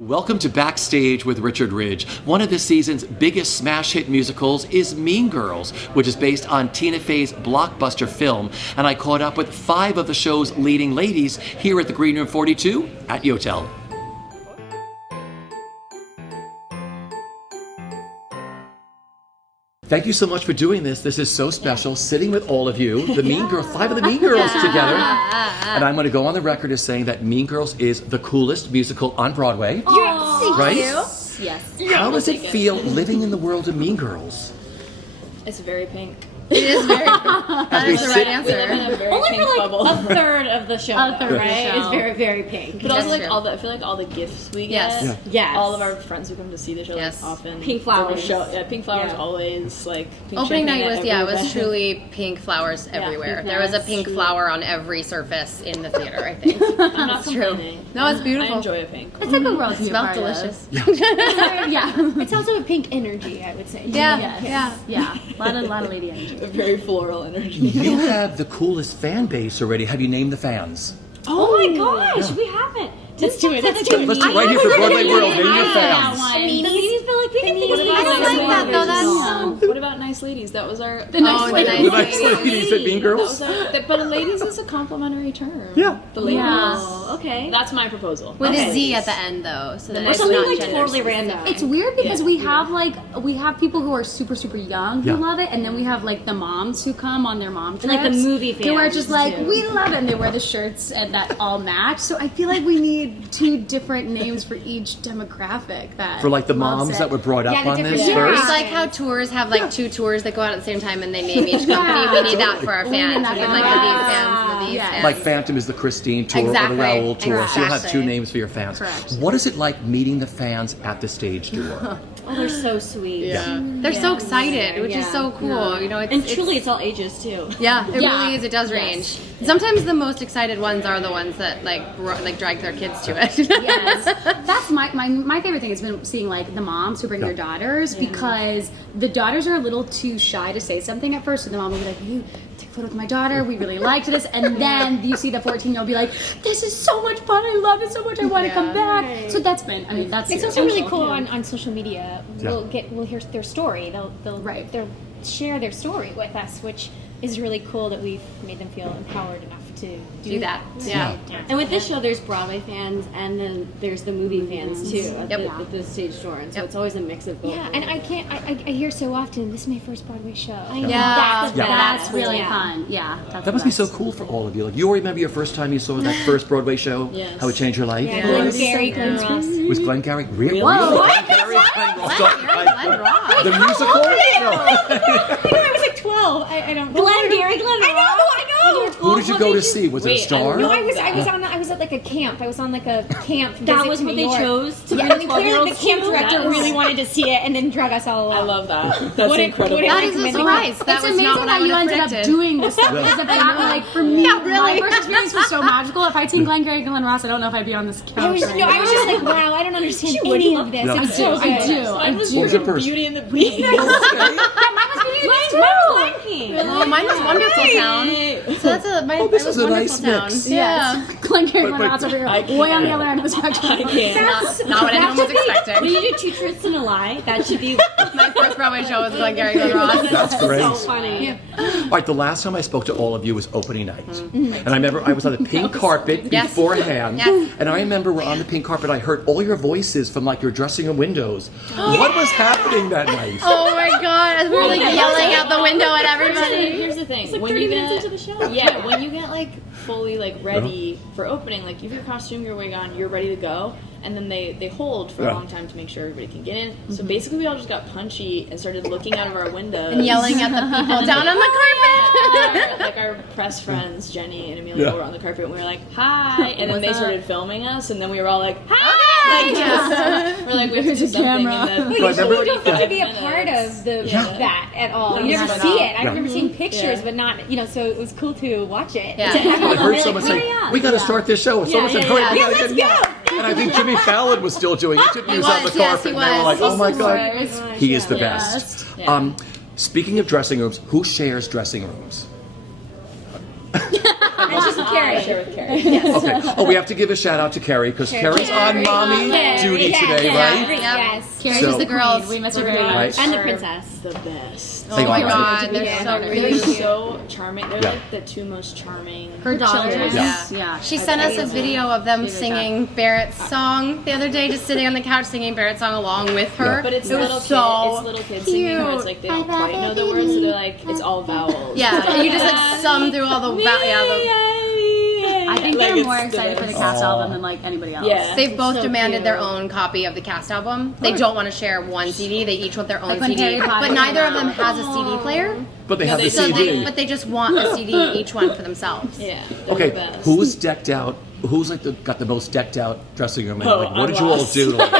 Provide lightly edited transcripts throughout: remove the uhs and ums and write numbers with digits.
Welcome to Backstage with Richard Ridge. One of this season's biggest smash hit musicals is Mean Girls, which is based on Tina Fey's blockbuster film, and I caught up with 5 of the show's leading ladies here at the Green Room 42 at Yotel. Thank you so much for doing this. This is so special, sitting with all of you, the Mean Girls, 5 of the Mean Girls together. And I'm going to go on the record as saying that Mean Girls is the coolest musical on Broadway. Yes. Right? Yes. How does it feel living in the world of Mean Girls? It's very pink. It is very that is the right answer. We live in a very Only pink for like bubble. a third of the show, right? It's very, very pink. But also, That's like true. I feel like all the gifts we get. Yes. Yes. All of our friends who come to see the show Yes. often. Pink flowers. Pink flowers Yeah. always. Like pink Opening champagne night at was every was event. truly pink flowers everywhere. pink There was a flowers, pink true. flower on every surface in the theater, I think. I'm not true. complaining. No, it's beautiful. I enjoy a pink. It's a good world to It be a smelled part delicious. yeah. It's also a pink energy, I would say. Yeah. Yeah. A lot of lady energy. A very floral energy. You have the coolest fan base already. Have you named the fans? Oh my gosh, we haven't. Let's do it. Let's do it right here for BroadwayWorld. Name your fans. The ladies, but like we can think of What about I don't nice like that, though. ladies? That's What about nice ladies? That was our. the nice The nice ladies at Mean That Girls? was our, but ladies is a complimentary term. Yeah. The ladies. Wow. Okay. That's my proposal. with Okay. a Z at the end, though, so that Or it's Something not like gender totally specific. random. It's weird because Yeah. we have people who are super young who Yeah. love it, and then we have like the moms who come on their mom trips. And, like, the movie who are fans, just like, too. we love it, and they wear the shirts and that all match. So I feel like we need 2 different names for each demographic. That For like the loves moms it. that were brought up Yeah, the on this different- first? It's like how tours have like 2 tours that go out at the same time and they name each company. Yeah. We need that for our We need fans. that We for need like our the these fans. fans, the these Yeah. fans. Like Phantom is the Christine tour Exactly. or the Raoul tour. So you'll have 2 Exactly. names for your fans. Correct. What is it like meeting the fans at the stage door? Oh, they're so sweet. Yeah. They're so excited, which is so cool. You know, And truly, it's all ages too. Yeah, it Yeah. really is. It does Yes. range. Sometimes the most excited ones are the ones that like drag their kids to it. Yes, that's my favorite thing has been seeing like the moms who bring their daughters because the daughters are a little too shy to say something at first, so the mom will be like, "Hey, take a photo with my daughter. We really liked this," and then you see the 14-year-old be like, "This is so much fun. I love it so much. I want to come back." Right. So that's been. I mean, that's It's also really cool on social media. Yeah. We'll hear their story. They'll Right. they'll share their story with us, which is really cool that we've made them feel empowered enough to Do that. Yeah. And with this show, there's Broadway fans, and then there's the movie fans too at, Yep. at the stage door, and so Yep. it's always a mix of both. Yeah, and I hear so often, this is my first Broadway show. Yeah. That's really Yeah. fun. Yeah, that's That must be so cool for all of you. Like, you remember your first time you saw that first Broadway show? Yes. How it changed your life? Gary Glenn Ross. Was Glengarry really? Whoa. Glengarry? Glenn Ross. The musical? No. I was like 12. I don't. Glenn Ross. I know. Who did you go to see? Was it a Wait, star? No, I was at like a camp. I was on like a camp. That visit was to what New they York. chose to Yeah, bring and then clearly the 12-year-olds camp to? director That's- really wanted to see it, and then drug us all I along. love that. That's incredible. That is a surprise. That It's was amazing not what I how would you have ended up predicted. doing this stuff. Because the fact, like for me, Yeah, really. my first experience was so magical. If I'd seen Glengarry and Glenn Ross, I don't know if I'd be on this couch. I was right no, I now. was just like, wow, I don't understand any of this. Yeah. It's so good. I do. Mine was What was your first? Beauty and the Beast. Oh, mine was Wonderful Town. So that's this is a nice Town. mix. Yeah. Glengarry and Glenn Ross over here, way on the other end of the spectrum. Not what anyone was expecting. You do 2 truths and a lie. That should be My first Broadway show was Glengarry Glen Ross. That's great. so funny. All right, the last time I spoke to all of you was opening night. And I remember I was on the pink carpet Yes. beforehand. Yes. And I remember we're on the pink carpet, I heard all your voices from like your dressing room windows. What was happening that night? Oh my god, we were like yelling out the window at everybody. Here's the thing. like when 30 you minutes get into the show. Yeah, when you get like fully like ready for opening, like you have your costume, your wig on, you're ready to go, and then they hold for Yeah. a long time to make sure everybody can get in. So basically, we all just got punchy and started looking out of our windows And yelling at the people down on the carpet. Like our press friends, Jenny and Amelia, Yeah. were on the carpet, and we were like, "Hi!" And then they started filming us, and then we were all like, "Hi!" We're like, "We have to do something." camera. And then So I remember- You don't get to be a 5 part minutes. of the Yeah. that at all. You Yeah. never see it. I Yeah. remember seeing pictures, Yeah. but not so it was cool to watch it. Yeah. To have I heard it someone say, yeah. "We got to start this show." Someone said, "Hurry, we gotta let's get-" go. And I think Jimmy Fallon was still doing interviews on the was, yes, carpet. he And they were was. like, "Oh my god, Yes. he is the Yes. best." Yeah. Speaking of dressing rooms, who shares dressing rooms? I just Carrie. Share with Carrie. Okay. Oh, we have to give a shout out to Carrie because Carrie's on mommy duty today, right? Yes. Carrie's So- the girls. We miss her very much. Right. And the princess. The best. They Oh my are. god, they're so They're cute. so charming. They're Yeah. like the two most charming. Her daughters. Yeah. Yeah. She sent us a video of them singing Barrett's song the other day, just sitting on the couch singing Barrett's song along with her. But it's It was little kids singing where it's like they don't quite know the words, so they're like it's all vowels. Yeah, and you just like sum through all the I think Like, they're it's more the excited for the best. cast album than like anybody else. Yeah. They've both So demanded cute. their own copy of the cast album. They don't want to share one CD. They each want their own Like when CD. Harry Potter But neither came of them out. has a CD player. But they have the So CD. but they just want a CD each one for themselves. Yeah. They're Okay, the best. who's decked out? Who's like got the most decked out dressing room? And Oh, like, what I'm did you all lost. do? To, like,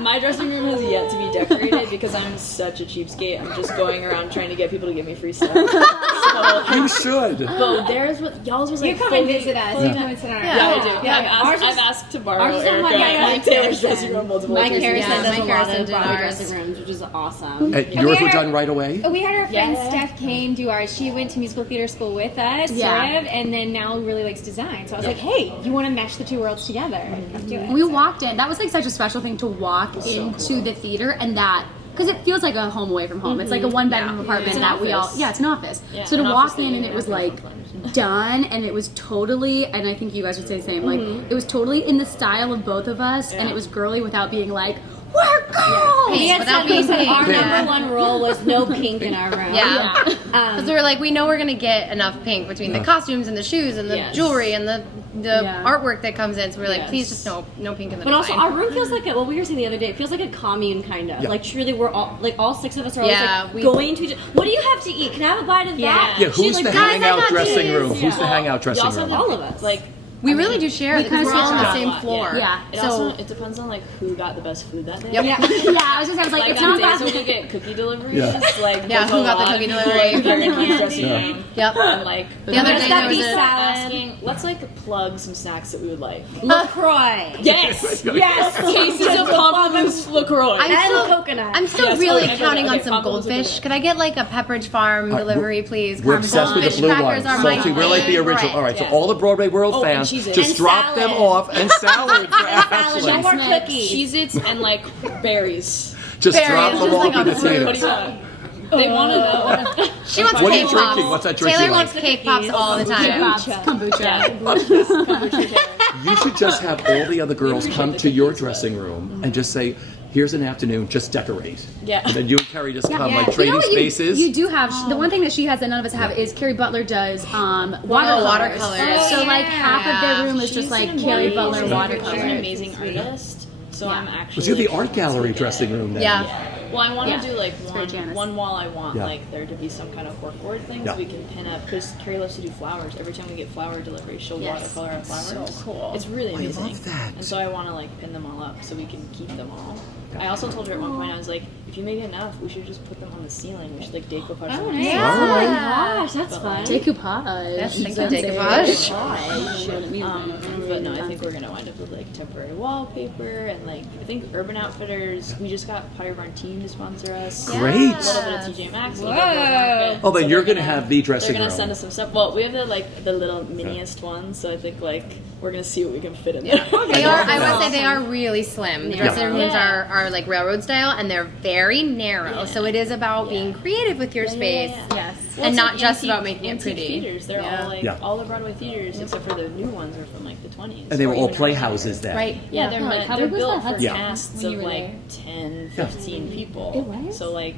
My dressing room has yet to be decorated because I'm such a cheapskate. I'm just going around trying to get people to give me free stuff. So, you should. but theirs was y'all's was like You come and fully- visit us. fully- You come and sit on our Yeah, I do. Yeah. I've asked to borrow ours is on Erika my- and Taylor's dressing room multiple Mike times. Harrison Yeah, does Mike a lot Harrison of did Broadway ours. dressing rooms, which is awesome. And yours were done right away? We had our friend Yeah. Steph Kane do ours. She went to musical theater school with us, Yeah. sort of, and then now really likes design. So I was like, hey, you want to mesh the two worlds together? Let's do it. We walked in. That was like such a special thing to walk into the theater and that because it feels like a home away from home. It's like a one bedroom apartment It's an that we all office. it's an office. Yeah, so to an walk office in that and you it was never like complain. done and it was totally and I think you guys would say the same like it was totally in the style of both of us and Yeah. it was girly without being like we're girls. We had Without said being our pink. number one rule was no pink in our room. Yeah. Because we were like, we know we're gonna get enough pink between the costumes and the shoes and the Yes. jewelry and the Yeah. artwork that comes in. So we're like, Yes. please just no pink in the But also, design. our room feels like what we were saying the other day. It feels like a commune, kind of. Yeah. Like truly, we're all six of us are always Yeah, like we- going to. What do you have to eat? Can I have a bite of that? Yeah, who's She's the like, "Guys, I hangout got dressing these." room? Who's the hangout You dressing also room? have to- All of us. Like we really do share we because kinda we're all on switch the up. same floor. Yeah. It So also it depends on like who got the best food that day. Yep. yeah, I was Like like, it's on not days that when we get cookie deliveries, Yeah. like Yeah, there's who a got the lot of cookie people, delivery? like, very much dressing Yeah. room. Yep. And like The other day there was beef a salad. asking, let's like plug some snacks that we would like. LaCroix. Yes, yes, cases of compliments LaCroix. And coconut. I'm still Yes, really okay, counting okay, on some compliments of goldfish. Could I get like a Pepperidge Farm delivery, please? We're obsessed with the Goldfish blue crackers ones. are my Salty, we're like the original. favorite. All right, so Yeah. all the Broadway World Oh, and fans, Cheez-Its. just And drop them salad. off and salad for Ashley. No more cookies. Cheez-Its and like berries. Just Berries, drop just them like off in a the fruit. What do theater. you want? They want to know. She wants What are you cake drinking? pops. What's that drink Taylor you wants like? cake pops all the time. Pops, kombucha. Yeah, kombucha Taylor. You should just have all the other girls come to your dressing room and just say, here's an afternoon, just decorate. Yeah. And then you and Carrie just come, Yeah. like You know trading what spaces. You do have the one thing that she has that none of us have is Carrie Butler does watercolors. watercolors. So like half of their room is just like Carrie Butler She's an watercolors. amazing artist. So I'm actually. But you have the art gallery dressing room then. Yeah. Well, I want to do like very generous. one wall. I want Yeah. like there to be some kind of corkboard thing Yeah. so we can pin up. Because Carrie loves to do flowers. Every time we get flower deliveries, she'll watercolor our flowers. So cool. It's really amazing. love that. And so I want to like pin them all up so we can keep them all. I also told her at one point I was like, if you make enough, we should just put them on the ceiling. We should like decoupage them. on the ceiling. Oh my gosh, that's fun. Decoupage. That's like the Fancy. decoupage. But no, I think we're gonna wind up with like temporary wallpaper and like I think Urban Outfitters. We just got Pottery Barn Team to sponsor us. Great. A little bit of TJ Maxx. A little bit of Market. Oh, then So you're they're gonna have the dressing They're gonna room. send us some stuff. Well, we have the little miniest one, so I think like we're gonna see what we can fit in there. They are. I would say they are really slim. The dressing rooms are like railroad style, and they're very narrow. So it is about being creative with your space, Yes. Well, and it's not like just antique- about making it antique pretty. Theaters. They're all like Yeah. all the Broadway theaters, except for the new ones are from like the 20s. And they were or all even playhouses then. Right. Yeah, they're Yeah, like, meant, how they're big was built that? for Yeah. casts When of you were like there? 10, 15 people. It was? So like,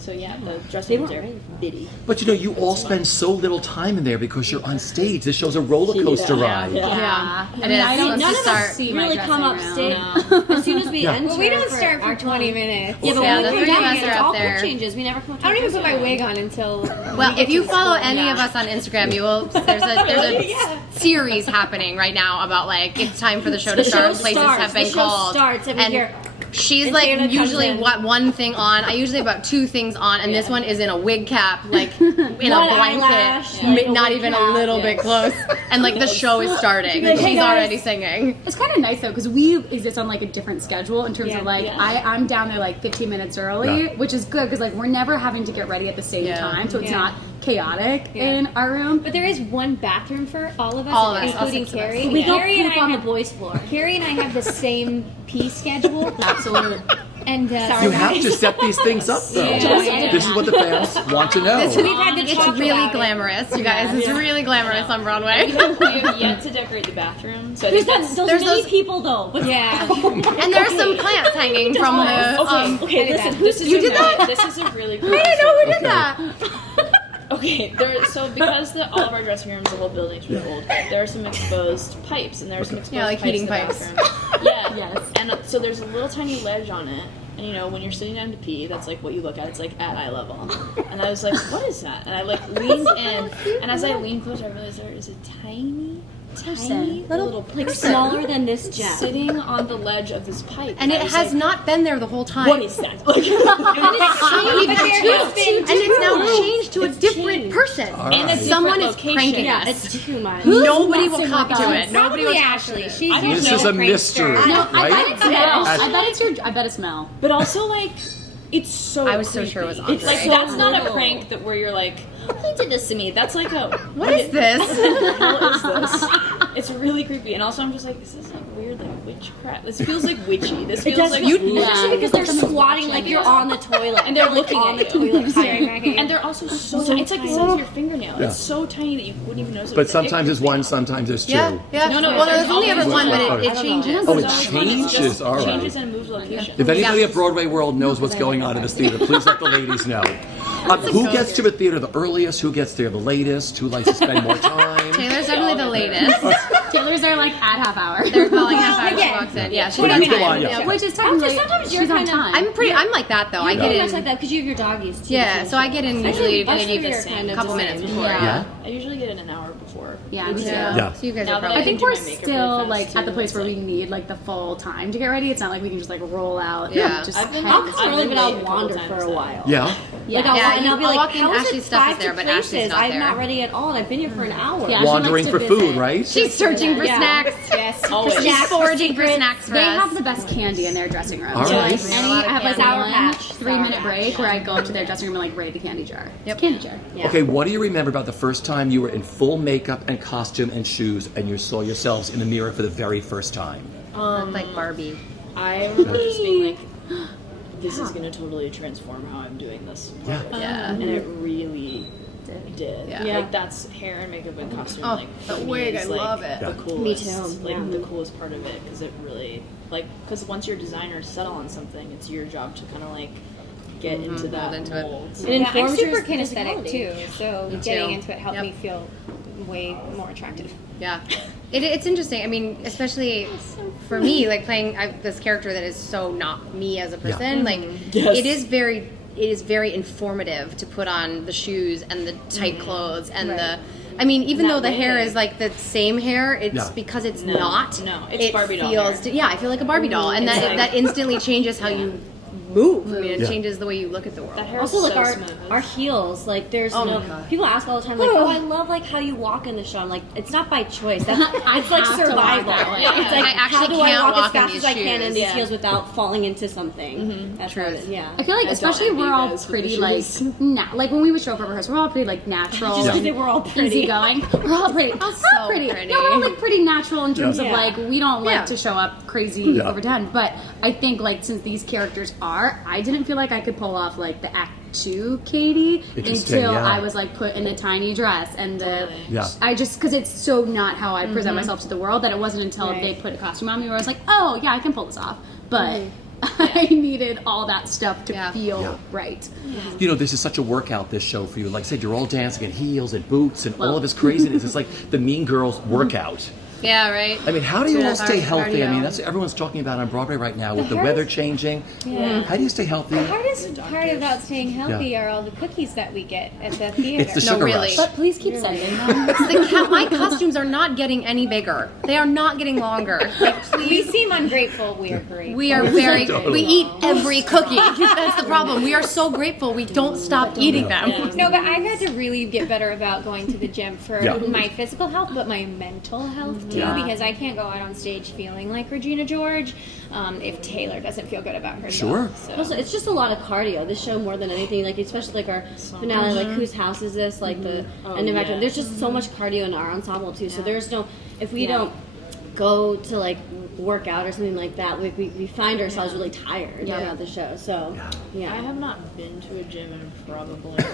so yeah, the dressing rooms are bitty. But you know, you all spend so little time in there because you're on stage. This show's a roller coaster ride. Yeah, I it mean, is. I don't Once None you of start, us see my really come up dressing stage. room. As soon as we enter. Well, we don't for start for our 20 time. minutes. Yeah, but Yeah, when the we three come of down, us are it's up all there. quick changes. We never come up to I don't even our put my dressing wig room. on until. well, if you follow any of us on Instagram, you will. There's a series happening right now about like it's time for the show to The start. show Places starts. have been The show called. starts and we hear- she's and like Taylor comes usually in. one thing on. I usually have about two things on, and this one is in a wig cap, like in a One blanket, eyelash, like a not wig even a cap, little bit close, and like the show is starting, and Hey, she's guys. already singing. It's kind of nice though because we exist on like a different schedule in terms of like Yeah. I'm down there like 15 minutes early, Yeah. which is good because like we're never having to get ready at the same Yeah. time, so it's Yeah. not chaotic in our room. But there is one bathroom for all of us, All of us, including all six of us. Carrie. We go Carrie and poop I on the have, boys' floor. Carrie and I have the same pee schedule. Absolutely. And You have to set these things up, though. Yeah. This is what the fans want to know. We've had to It's talk really about it. glamorous, you guys. It's really glamorous on Broadway. We have yet to decorate the bathroom, so I think that's Those many people though. But Yeah. And there's some plants hanging from the. okay. Listen, this is You did that? This is a really. I didn't know who did Okay. that. Okay, so because all of our dressing rooms, the whole building's really old, there are some exposed pipes, and there are some exposed like pipes heating in the pipes. bathroom. Yeah. Yes. And so there's a little tiny ledge on it, and when you're sitting down to pee, that's like what you look at. It's like at eye level. And I was like, what is that? And I like leaned in, and as I leaned closer, I realized there is a tiny little like person smaller than this gem. sitting on the ledge of this pipe. And I it was has like, not been there the whole time. What is that? Like, And it's now changed to a different person. and a Someone is different pranking Yeah, us. it's too much. Nobody will messing cop with to us? it. Nobody will Probably cop Ashley. to it. She's I don't This usually is a prankster. mystery, No, I bet right? it smells. As- I bet it smells. But also, like, it's so I was so sure it was creepy. It's like, Andre. that's not a prank that where you're like, who did this to me? That's like a, What is this? what the hell is this? It's really creepy. And also, I'm just like, this is like weird, like witchcraft. This feels like witchy. This feels like Especially because they're Something's squatting like you're on the toilet. And they're like looking on at the you. toilet. Staring back at you. and they're also so tiny. It's like the size of your fingernail. Yeah. It's so tiny that you wouldn't even notice it. But sometimes it's one, sometimes it's two. Yeah, yeah. No, well, there's only ever always one, but one. it changes. Oh, it It's always one. It's changes. just All right. changes and moves location. If anybody at Broadway World knows what's going on in this theater, please let the ladies know. Who gets to the theater the earliest? Who gets there the latest? Who likes to spend more time? Taylor's definitely the latest. Taylor's are like at half hour. They're calling half hour she walks in. Yeah, she's got Go on, time. yeah. Which is technically sometimes you're she's on kind of- time. I'm like that though. I get Pretty in. much like that because you have your doggies too. Yeah, so I get in usually Us maybe three are a kind of couple the minutes same. before. Yeah. I usually get in an hour before. Yeah, me too. Yeah. So you guys Now are that probably. I think do we're my makeup still really like fast, at the too. place It's where like- we need like the full time to get ready. It's not like we can just like roll out. Yeah. Just I've been- head- I'll come early, but I'll late a couple wander times for a then. while. Yeah. Like Yeah. I'll, Yeah, and I'll be I'll like, walk in, how is Ashley's it stuff is 5 there, to but places? Ashley's not I'm there. not ready at all, and I've been here for an hour. Yeah, she Wandering likes for to food, visit. right? She's searching for Yeah. snacks. Yes. Always. She's foraging for snacks for They us. have the best candy in their dressing room. All So, right. like, I have like Sour one Patch. 3-minute break where I go up to their dressing room and like raid the candy jar. Yep. Candy jar. Yeah. Okay, what do you remember about the first time you were in full makeup and costume and shoes and you saw yourselves in the mirror for the very first time? Like Barbie. I remember just being like, this is going to totally transform how I'm doing this. Yeah. Yeah. And it really did. Yeah. Like that's hair and makeup and costume. Oh, like the for me wig, is, I like, love it. The Yeah. coolest. Me too, Like yeah. the coolest part of it because it really because once your designers settle on something, it's your job to kind of like get into that mold into it. mold. It Yeah, I'm informs your super kinesthetic physicality. too, so getting too. into it helped Yep. me feel way more attractive. Yeah, it's interesting. I mean, especially for me, like playing this character that is so not me as a person. Like, Yes. it is very informative to put on the shoes and the tight clothes and the. I mean, even though the hair is like the same hair, it's Yeah. because it's No, not. no, it's it Barbie doll feels. hair. Yeah, I feel like a Barbie doll, and It's that like- that instantly changes how you move. I mean, it Yeah. changes the way you look at the world. That hair Also, is like so smooth. our heels, like there's Oh no. my God. People ask all the time, like, "Oh, I love like how you walk in the show." I'm like, it's not by choice. That's it's like have to walk survival. that way. Yeah. It's like I actually how do I can't walk walk as fast in as I these can in shoes. these Yeah. heels without falling into something. That's what it is. Yeah. I feel like, I especially don't we're envy all those with pretty the like, shoes. like when we would show up for rehearsal, we're all pretty like natural, Just 'cause like, they were all pretty. easygoing. We're all pretty. We're all pretty. pretty. No, we're all like pretty natural in terms Yeah. of like we don't like Yeah. to show up crazy Yeah. overdone. But I think like since these characters are, I didn't feel like I could pull off like the Act 2 Katie Interesting, until yeah. I was like put in a tiny dress and the. Yeah. I just because it's so not how I present myself to the world that it wasn't until Right. they put a costume on me where I was like, oh yeah, I can pull this off. But I needed all that stuff to Yeah. feel Yeah. right. You know, this is such a workout, this show for you. Like I said, you're all dancing in heels and boots and all Well- of this craziness. It's like the Mean Girls workout. Yeah, right. I mean, how do you all Yeah, stay healthy? I cardio. mean, that's what everyone's talking about on Broadway right now with the hardest- weather changing. Yeah. How do you stay healthy? The hardest part about staying healthy are all the cookies that we get at the theater. It's the No, sugar really. rush. But please keep sending them. My costumes are not getting any bigger. They are not getting longer. Like, we please. seem ungrateful. We are grateful. We are very. Totally. We eat every cookie. That's the problem. We are so grateful. We don't stop eating them. No, but I've had to really get better about going to the gym for Yeah. my physical health, but my mental health too, Yeah. because I can't go out on stage feeling like Regina George if Taylor doesn't feel good about herself. Sure. So. Also, it's just a lot of cardio. This show more than anything, like especially like our finale, like whose house is this? Like the end of act. There's just so much cardio in our ensemble too. So there's no, if we don't go to like work out or something like that, like we find ourselves really tired throughout the show. So I have not been to a gym in probably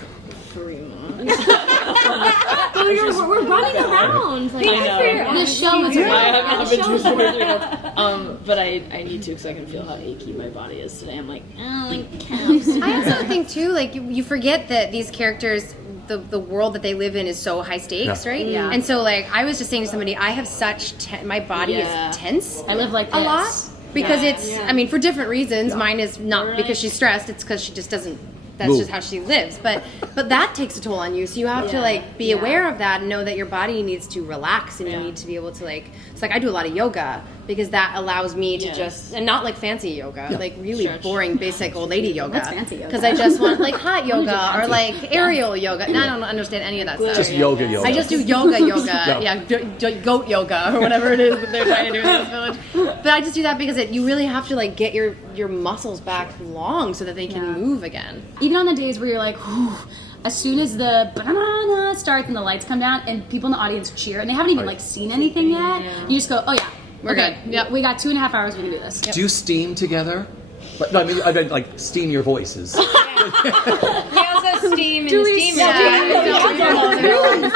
3 months. but we're running around. Like, The show was I have not been to a gym in 3 months. But I need to because I can feel how achy my body is today. I'm like, oh, like calves. I also think too, like you forget that these characters, the world that they live in is so high stakes, right? Yeah. And so like I was just saying to somebody, I have such my body is tense. I live like a this. lot because it's. I mean, for different reasons. Mine is not because she's stressed. It's because she just doesn't. That's just how she lives. But that takes a toll on you. So you have to like be aware of that and know that your body needs to relax and you need to be able to like. It's like I do a lot of yoga because that allows me to just and not like fancy yoga, like really boring basic old lady yoga. What's fancy yoga? Because I just want like hot yoga or like aerial yoga. And I don't understand any of that stuff. Just yoga. I just do yoga. Goat yoga or whatever it is that they're trying to do in this village. But I just do that because you really have to like get your muscles back long so that they can move again. Even on the days where you're like, whew, as soon as the banana starts and the lights come down and people in the audience cheer and they haven't even like seen anything yet, you just go, oh yeah, we're good. Yep. We got 2.5 hours. We can do this. Do you steam together? But, no, I mean like steam your voices. We also steam in the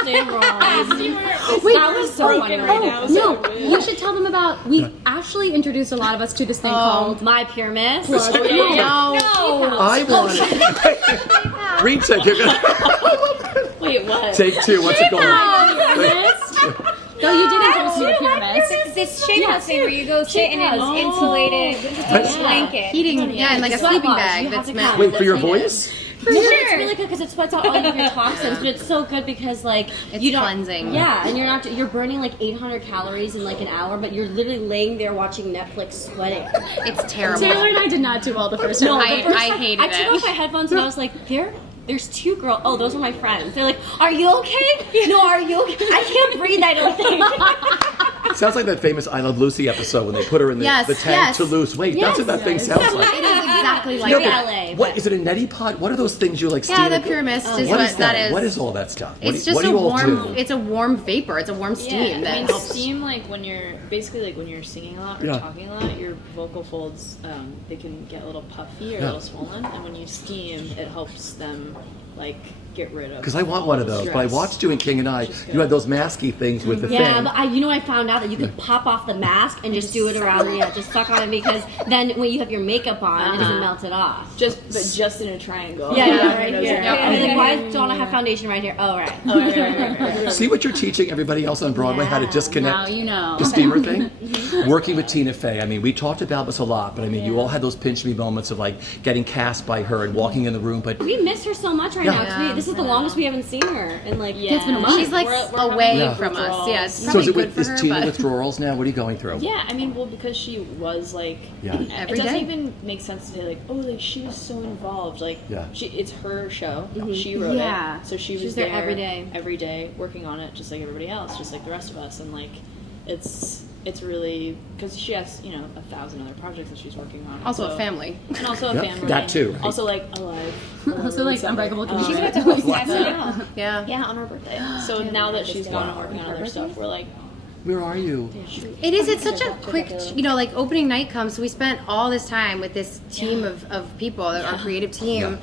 steamer. that was so funny right now. No, you should tell them about. We actually introduced a lot of us to this thing called My Pure Miss. No. I want it. Green tech. You're gonna Wait, what? take 2. What's it going? No, you did introduce me to pyramids. This shade house thing where you go sit in an insulated blanket. Heating, and like a sleeping bag that's meant. Wait for your voice. It's really good because it sweats out all of your toxins, but it's so good because like It's cleansing. Yeah, and you're burning like 800 calories in like an hour, but you're literally laying there watching Netflix sweating. It's terrible. Taylor and I did not do well the first time. I hated I took off my headphones and I was like, there's 2 girls. Oh, those are my friends. They're like, are you okay? No, are you okay? I can't breathe, I don't think. Sounds like that famous I Love Lucy episode when they put her in the tank to lose weight. That's what that thing sounds like. It is exactly like No, that. but what is it? A neti pot? What are those things you like? Yeah, steam? the pure mist is What what is that is. What is all that stuff? What It's do, just what do a you all warm. do? It's a warm vapor. It's a warm steam that I mean, helps. steam like when you're basically like when you're singing a lot or talking a lot, your vocal folds they can get a little puffy or a little swollen, and when you steam, it helps them like get rid of. Because I want one of those, but I stress. watched doing King and I. You had those masky things with the Yeah, thing. but I found out that you could pop off the mask and just do it around, just suck on it because then when you have your makeup on, it doesn't melt it off. Just in a triangle. Right here. Yeah. I was like, why don't I have foundation right here? Oh, right. See what you're teaching everybody else on Broadway how to disconnect Now you know. the steamer thing? Working with Tina Fey. I mean, we talked about this a lot, but I mean, you all had those pinch me moments of like getting cast by her and walking in the room, but We miss her so much right now. 'Cause this is the longest we haven't seen her in like. Yeah. It's been a month. She's like We're away having from us. withdrawals. Yeah, it's so probably is it good with for is her, Tina but withdrawals now? What are you going through? Yeah, I mean, well, because she was like, it Every doesn't day. even make sense to say like, oh, like she was so involved. Like, Yeah. it's her show. She wrote Yeah. it, so she was She's there every day, working on it, just like everybody else, just like the rest of us. And like, it's really because she has 1,000 other projects that she's working on. also so, a family. and also a Yep, family. that too, right. Also like alive. Also like Unbreakable Kimmy. She's about to host that now. Yeah. Yeah, on her birthday. So now that she's gone and working on other stuff, we're like, Where are you? It is. It's such a quick, like opening night comes. So we spent all this time with this team of people, our creative team,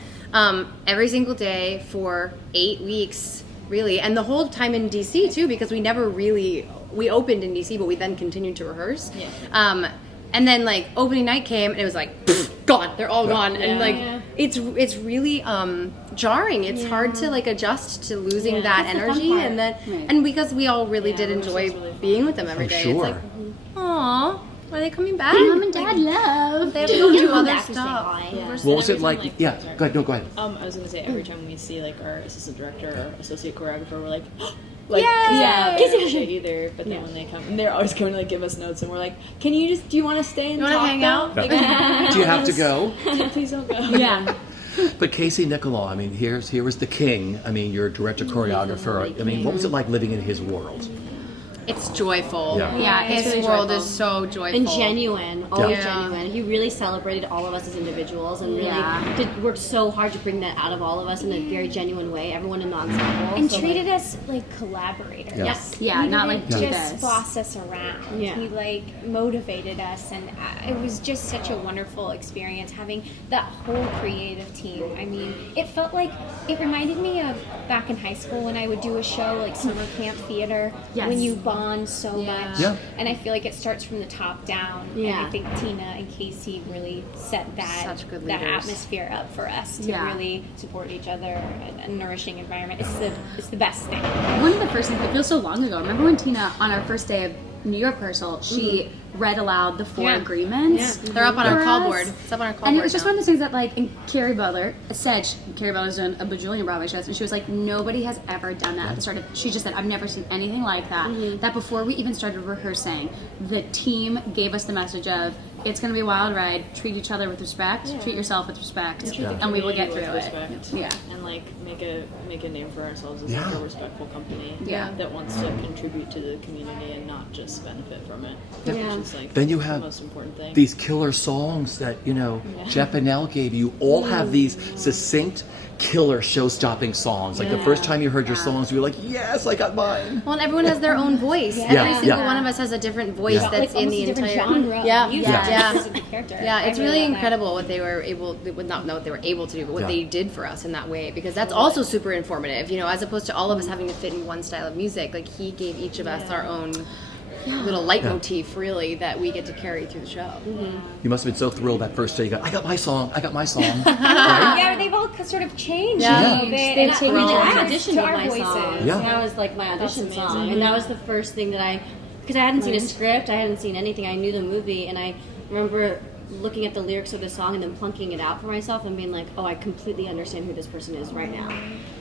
every single day for 8 weeks, really, and the whole time in DC too, because we opened in DC, but we then continued to rehearse. Yeah. And then like opening night came, and it was like gone. They're all gone, and like it's really jarring. It's hard to like adjust to losing that That's the fun energy, part. and then and because we all really did enjoy being with them every day. Sure. It's like, aw, are they coming back? Mom and Dad love. They have to go do other back to say stuff. hi. What was it every time, like? Yeah, go ahead. No, go ahead. I was gonna say every time we see like our assistant director or associate choreographer, we're like, Yay! yeah, either. But then when they come, and they're always going to like give us notes, and we're like, do you want to stay and You wanna talk hang though? out? Like, Do you have to go? please don't go. Yeah. But Casey Nicholaw, I mean, here was the king. I mean, your director choreographer. I mean, what was it like living in his world? it's joyful. Yeah, it's His really world joyful. is so joyful. And genuine, always Yeah. genuine. He really celebrated all of us as individuals and really worked so hard to bring that out of all of us in a very genuine way. Everyone in the ensemble. And So, treated us like collaborators. Yes. Yeah, He not didn't like do just this. boss us around. Yeah. He like motivated us, and it was just such a wonderful experience having that whole creative team. I mean, it felt like it reminded me of back in high school when I would do a show like summer camp theater, Yes. when you bond so much. Yeah. And I feel like it starts from the top down. Yeah. And I think Tina and Casey really set that Such good that leaders. atmosphere up for us to Yeah. really support each other, a nourishing environment. It's the best thing. One of the first things, it feels so long ago. Remember when Tina, on our first day of New York rehearsal, she read aloud the 4 agreements? They're up on our for call us? board. It's up on our call And it board was just now. one of those things that, like, and Carrie Butler's done a bajillion Broadway shows, and she was like, nobody has ever done that at the start of, she just said, I've never seen anything like that. That before we even started rehearsing, the team gave us the message of, it's going to be a wild ride, treat each other with respect, treat yourself with respect, and we will get through With it. respect. Yeah. And like make a name for ourselves as like Yeah. a respectful company that wants to contribute to the community and not just benefit from it. Which is like Then you the have most important thing. these killer songs that, Jeff and Elle gave you, all have these succinct, killer show-stopping songs. Like the first time you heard your songs, you were like, yes, I got mine. Well, and everyone has their own voice. Yeah. Every single Yeah. one of us has a different voice that's Like in almost the a different entire genre Yeah, of music yeah. because of the character. Yeah, I it's really really love that. incredible what they were able, not what they were able to do, but what Yeah. they did for us in that way, because that's also super informative, as opposed to all of us having to fit in one style of music. Like, he gave each of us our own little leitmotif, really, that we get to carry through the show. You must have been so thrilled that first day. You got, I got my song. Yeah, they've all sort of changed a little bit. They've and taken really it. I added auditioned to with our my voices. song. Yeah. That was like my audition amazing. song, and that was the first thing that because I hadn't seen a script, I hadn't seen anything. I knew the movie, and I remember looking at the lyrics of the song and then plunking it out for myself and being like, oh, I completely understand who this person is right now.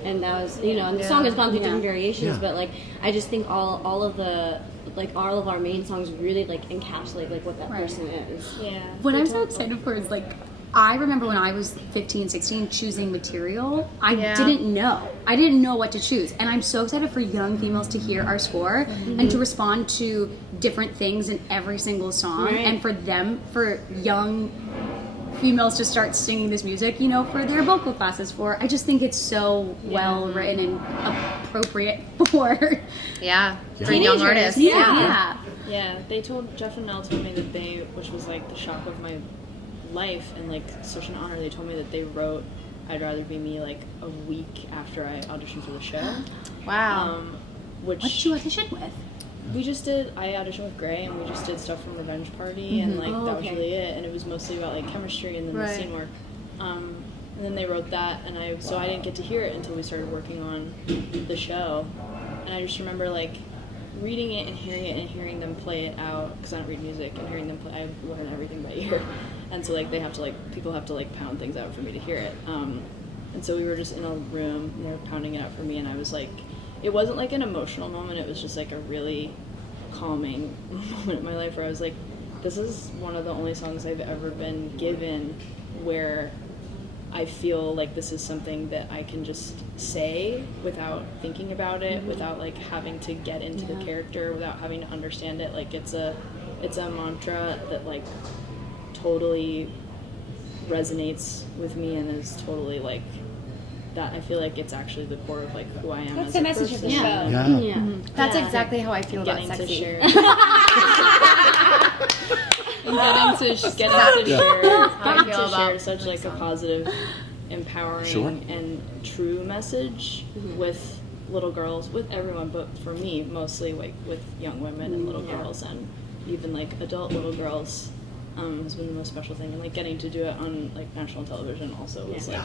And that was, and the song has gone through different variations, but like I just think all of our main songs really like encapsulate like what that person is. Yeah. What I'm so excited for is like, I remember when I was 15, 16 choosing material, I didn't know. I didn't know what to choose. And I'm so excited for young females to hear our score and to respond to different things in every single song. Right. And for young females to start singing this music, for their vocal classes I just think it's so well written and appropriate for For young artists. Yeah. Yeah, Jeff and Elle told me that which was like the shock of my life and like such an honor, they told me that they wrote I'd Rather Be Me like a week after I auditioned for the show. Wow. Which What did you audition with? I auditioned with Gray and we just did stuff from Revenge Party and like that was really it, and it was mostly about like chemistry and then the scene work. And then they wrote that and I didn't get to hear it until we started working on the show, and I just remember like reading it and hearing them play it out, because I don't read music, and hearing them play, I learn everything by ear, and so like people have to like pound things out for me to hear it, and so we were just in a room and they were pounding it out for me, and I was like, it wasn't like an emotional moment, it was just like a really calming moment in my life where I was like, this is one of the only songs I've ever been given where I feel like this is something that I can just say without thinking about it, without like having to get into the character, without having to understand it. Like it's a mantra that like totally resonates with me and is totally like that. I feel like it's actually the core of like who I am. That's as the a message of the person. show. Yeah. That's exactly how I feel about Getting to sexy. share. Getting to share such like a positive, empowering, and true message with little girls, with everyone, but for me mostly like with young women and little girls, and even like adult little girls has been the most special thing. And like getting to do it on like national television also was like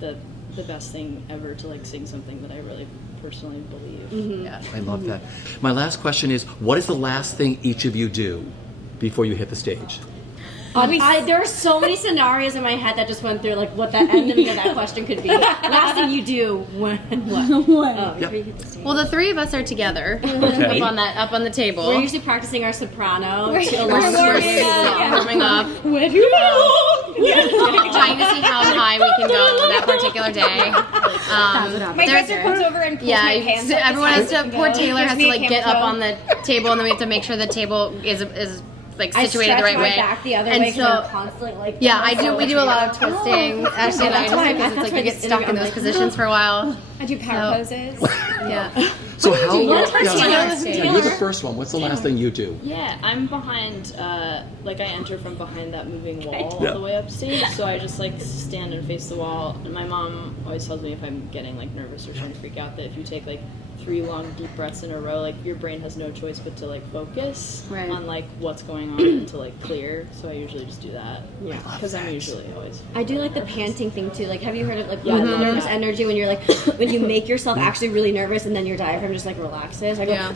the best thing ever, to like sing something that I really personally believe. I love that. My last question is, what is the last thing each of you do before you hit the stage? There are so many scenarios in my head that just went through, like what that ending of that question could be. Last thing you do when what? Oh, before you hit the stage. Well, the three of us are together Okay. up on the table. We're usually practicing our soprano to We're warming up. Where do you belong? trying to see how high we can go that particular day. My dresser comes over and pulls my pants up. Everyone has to. Poor Taylor Gives has me to a like get camel up toe. on the table, and then we have to make sure the table is like I situated the stretch right my way. back the other And way because so- I'm constantly like. Yeah, I do. We do a lot of twisting. Ashley and I, that's why- just because it's that's like why you get this stuck in interview, those I'm like, positions for a while. I do power poses. Yeah. So how? Taylor? You're the first one. What's the last thing you do? Yeah, I'm behind, like I enter from behind that moving wall Yeah. all the way up stage, so I just like stand and face the wall. And my mom always tells me if I'm getting like nervous or starting to freak out that if you take like 3 long deep breaths in a row, like your brain has no choice but to like focus Right. on like what's going on and to like clear. So I usually just do that. Yeah, because I'm usually always. I do like the panting thing too. Like, have you heard of like Yeah, I the love nervous that. energy when you're like when you make yourself actually really nervous and then your diaphragm just like relaxes? I go. Yeah.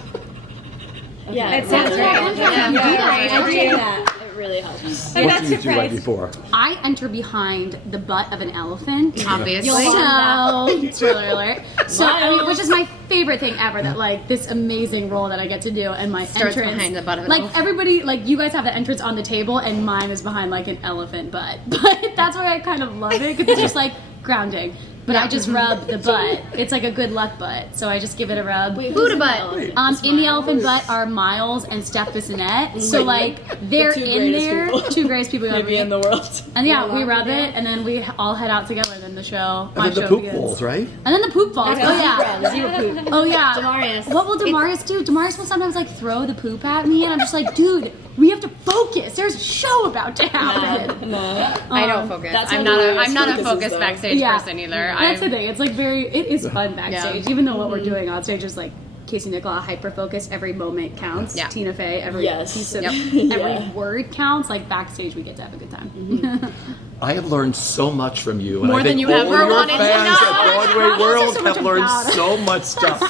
Yeah, It sounds really, great. I do that. It really helps. What do you do right before? I enter behind the butt of an elephant. Obviously. So, spoiler alert. So, I mean, which is my favorite thing ever. That like this amazing role that I get to do, and my Starts entrance behind the butt of an like elephant. everybody, like you guys have the entrance on the table, and mine is behind like an elephant butt. But that's why I kind of love it because it's just like grounding. But I just rub the butt. It's like a good luck butt, so I just give it a rub. Buddha butt. In the elephant butt are Miles and Steph Bissonette. So like they're two in greatest there, people. 2 greatest people ever. Maybe in the world. And yeah, we rub it, and then we all head out together. And then the show, my And then the show poop begins. balls, right? And then the poop balls. Oh yeah. Zero poop. Oh yeah. Demarius. What will Demarius do? Demarius will sometimes like throw the poop at me, and I'm just like, dude, we have to focus. There's a show about to happen. I don't focus. That's I'm how not Demarius a focuses, focused though. backstage Yeah. person either. That's the thing. It's like it is fun backstage, Yeah. even though what we're doing on stage is like Casey Nicola hyper focused. Every moment counts. Yeah. Tina Fey, every Yes. piece of Yep. every word counts. Like backstage, we get to have a good time. I have learned so much from you. And More I than think you all ever your wanted to fans know. at Broadway World so much have learned about it. so much stuff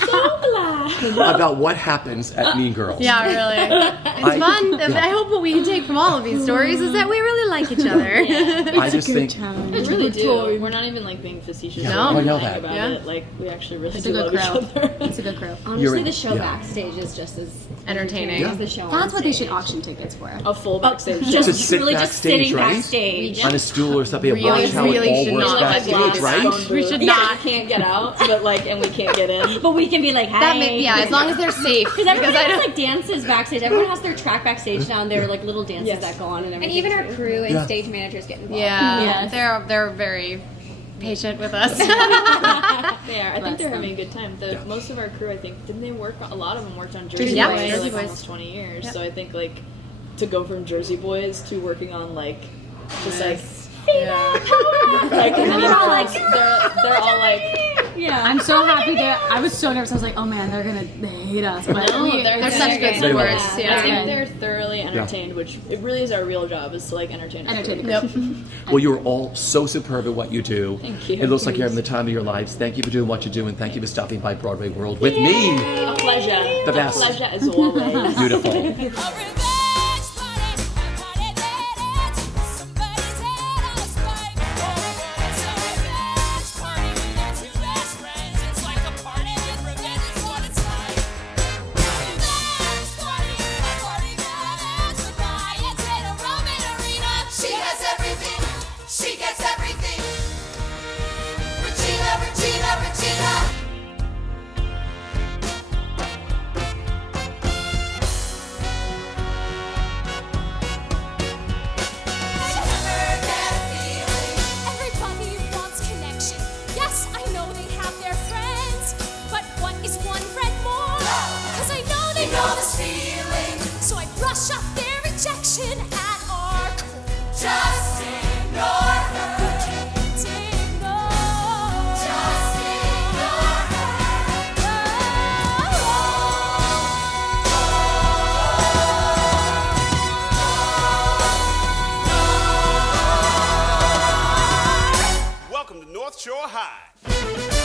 about what happens at Mean Girls. Yeah, really. It's fun. I hope what we can take from all of these stories is that we really like each other. I just think We really do. We're not even like being facetious. Yeah, or I know lying that. about Yeah. it. Like we actually really It's a do good love crew. each other. It's a good crew. Honestly, in- the show yeah. backstage is just as Entertaining. Yeah. as the show. That's on what they stage. should auction tickets for. A full backstage. To sit really just backstage, sitting right? backstage. On a stool or something. Really, Watch how really it should all works not backstage, do that. right? We should Yeah, not. we can't get out, but like, and we can't get in. But we can be like, hey. Yeah, as long as they're safe. Because everybody I has don't. like dances backstage. Everyone has their track backstage down there, like little dances Yes. that go on and And everything. even our crew and Yeah. stage managers get involved. Yeah, Yes. they're very patient with us. They are. I think they're them. having a good time. Most of our crew, I think, didn't they work? A lot of them worked on Jersey Jersey Yep, Boys for Jersey like Boys. almost 20 years. So I think like to go from Jersey Boys to working on like just like like and then They're all like, they're all like Yeah. I'm so happy that I was so nervous. I was like, oh man, they hate us. But No, They're such good They will. sports. I Yeah. think they're thoroughly entertained, which it really is our real job is to like entertain. entertaining. everybody. Well, you're all so superb at what you do. Thank you. It looks like you're having the time of your lives. Thank you for doing what you do, and thank you for stopping by Broadway World with me. A pleasure. The best. A pleasure as always. Beautiful. A revenge party, a party that ends somebody's head on a spike. It's a revenge party with your 2 best friends. It's like a party with revenge is what it's like. Revenge party, a party that ends with riots in a Roman arena. She has everything, she gets everything. Regina, Regina, Regina. Everybody wants connection. Yes, I know they have their friends. But what is one friend more? 'Cause I know they know this feeling. So I brush up their rejection at our core. Just ignore her. Can't ignore. Just ignore Welcome to North Shore High.